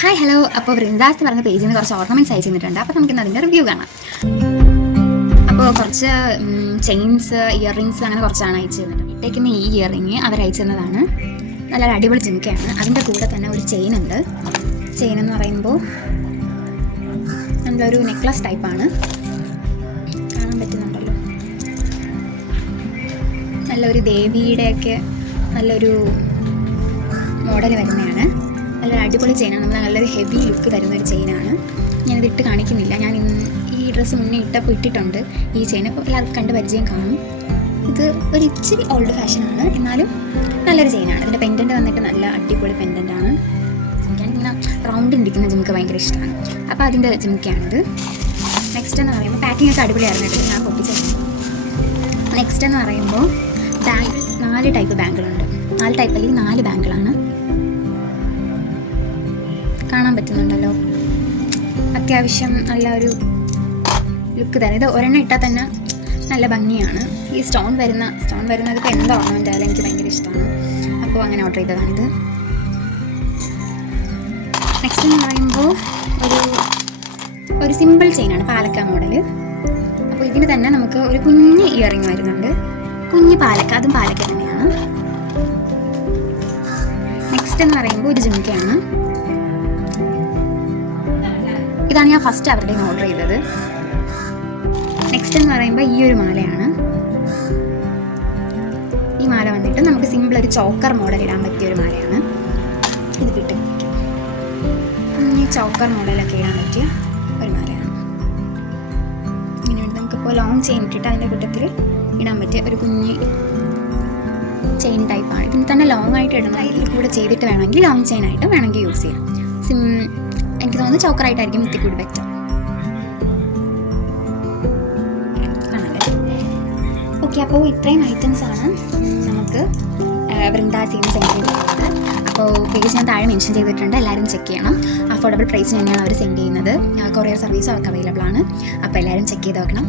Hi hello. അപ്പോൾ വൃന്ദാസ് എന്ന് പറഞ്ഞ പേജിൽ നിന്ന് കുറച്ച് ഓർണമെൻറ്റ്സ് അയച്ചു തന്നിട്ടുണ്ട്. അപ്പോൾ നമുക്കിന്ന് അതിൻ്റെ റിവ്യൂ കാണാം. അപ്പോൾ കുറച്ച് ചെയിൻസ്, ഇയർ റിങ്സ് അങ്ങനെ കുറച്ചാണ് അയച്ചു തന്നിട്ട്. ഇട്ടേക്കുന്ന ഈ ഇയർ റിങ് അവർ അയച്ചു തന്നതാണ്. നല്ലൊരു അടിപൊളി ജിമിക്കയാണ്. അതിൻ്റെ കൂടെ തന്നെ ഒരു ചെയിൻ ഉണ്ട്. ചെയിൻ എന്ന് പറയുമ്പോൾ നല്ലൊരു നെക്ലസ് ടൈപ്പാണ്. കാണാൻ പറ്റുന്നുണ്ടല്ലോ. നല്ലൊരു ദേവിയുടെയൊക്കെ നല്ലൊരു മോഡൽ വരുന്നതാണ്. നല്ലൊരു അടിപൊളി ചെയിനാണ്. നമ്മൾ നല്ലൊരു ഹെവി ലുക്ക് തരുന്നൊരു ചെയിനാണ്. ഞാനിത് ഇട്ട് കാണിക്കുന്നില്ല. ഞാൻ ഈ ഡ്രസ്സ് മുന്നേ ഇട്ടപ്പോൾ ഇട്ടിട്ടുണ്ട് ഈ ചെയിൻ. അപ്പോൾ എല്ലാവർക്കും കണ്ട് പരിചയം കാണും. ഇത് ഒരു ഇച്ചിരി ഓൾഡ് ഫാഷനാണ്, എന്നാലും നല്ലൊരു ചെയിനാണ്. ഇതിൻ്റെ പെൻഡൻറ്റ് വന്നിട്ട് നല്ല അടിപൊളി പെൻഡൻ്റാണ്. എനിക്കിങ്ങനെ റൗണ്ട് ഇരിക്കുന്ന ജിമിക്ക ഭയങ്കര ഇഷ്ടമാണ്. അപ്പോൾ അതിൻ്റെ ജിമിക്കയാണിത്. നെക്സ്റ്റ് എന്ന് പറയുമ്പോൾ പാക്കിംഗ് ഒക്കെ അടിപൊളിയായിരുന്നു. ഞാൻ പൊട്ടിച്ചത്. നെക്സ്റ്റ് എന്ന് പറയുമ്പോൾ ബാങ്കിൾ 4 ടൈപ്പ് ബാങ്കിളുണ്ട്. 4 ടൈപ്പ് അല്ലെങ്കിൽ 4 ബാങ്കിളാണ്. കാണാൻ പറ്റുന്നുണ്ടല്ലോ. അത്യാവശ്യം നല്ല ഒരു ലുക്ക് തന്നെ. ഇത് ഒരെണ്ണം ഇട്ടാൽ തന്നെ നല്ല ഭംഗിയാണ്. ഈ സ്റ്റോൺ വരുന്നത് ഇപ്പോൾ എന്താ ഓർണമെൻ്റ് ആയാലും എനിക്ക് ഭയങ്കര ഇഷ്ടമാണ്. അപ്പോൾ അങ്ങനെ ഓർഡർ ചെയ്തതാണിത്. നെക്സ്റ്റ് എന്ന് പറയുമ്പോൾ ഒരു സിമ്പിൾ ചെയിനാണ്, പാലക്ക മോഡൽ. അപ്പോൾ ഇതിന് തന്നെ നമുക്ക് ഒരു കുഞ്ഞ് ഇയറിങ് വരുന്നുണ്ട്. കുഞ്ഞ് പാലക്ക, അതും പാലക്ക തന്നെയാണ്. നെക്സ്റ്റ് എന്ന് പറയുമ്പോൾ ഒരു ജിമിക്കയാണ്. ഇതാണ് ഞാൻ ഫസ്റ്റ് അവരുടെ ഓർഡർ ചെയ്തത്. നെക്സ്റ്റ് എന്ന് പറയുമ്പോൾ ഈ ഒരു മാലയാണ്. ഈ മാല വന്നിട്ട് നമുക്ക് സിമ്പിൾ ഒരു ചോക്കർ മോഡൽ ഇടാൻ പറ്റിയ ഒരു മാലയാണ്. ഇത് കിട്ടും ഈ ചോക്കർ മോഡലൊക്കെ ഇടാൻ പറ്റിയ ഒരു മാലയാണ്. ഇങ്ങനെയുണ്ട്. നമുക്കിപ്പോൾ ലോങ് ചെയിൻ ഇട്ടിട്ട് അതിൻ്റെ കൂട്ടത്തിൽ ഇടാൻ പറ്റിയ ഒരു കുഞ്ഞ് ചെയിൻ ടൈപ്പാണ്. ഇതിന് തന്നെ ലോങ് ആയിട്ട് ഇടണം. ഇതിൽ കൂടെ ചെയ്തിട്ട് വേണമെങ്കിൽ ലോങ് ചെയിൻ ആയിട്ട് വേണമെങ്കിൽ യൂസ് ചെയ്യാം. എനിക്ക് തോന്നുന്നു ചോക്കറായിട്ടായിരിക്കും ഇത്തിക്കൂടി ബെറ്റർ. ഓക്കെ, അപ്പോൾ ഇത്രയും ഐറ്റംസാണ് നമുക്ക് വൃന്ദാസിൽ നിന്ന് സെൻഡ് ചെയ്തിട്ടുള്ളത്. അപ്പോൾ പേജ് ഞാൻ താഴെ മെൻഷൻ ചെയ്തിട്ടുണ്ട്. എല്ലാവരും ചെക്ക് ചെയ്യണം. അഫോർഡബിൾ പ്രൈസിന് തന്നെയാണ് അവർ സെൻഡ് ചെയ്യുന്നത്. കൊറിയർ സർവീസും അവർക്ക് അവൈലബിൾ ആണ്. അപ്പോൾ എല്ലാവരും ചെക്ക് ചെയ്ത് നോക്കണം.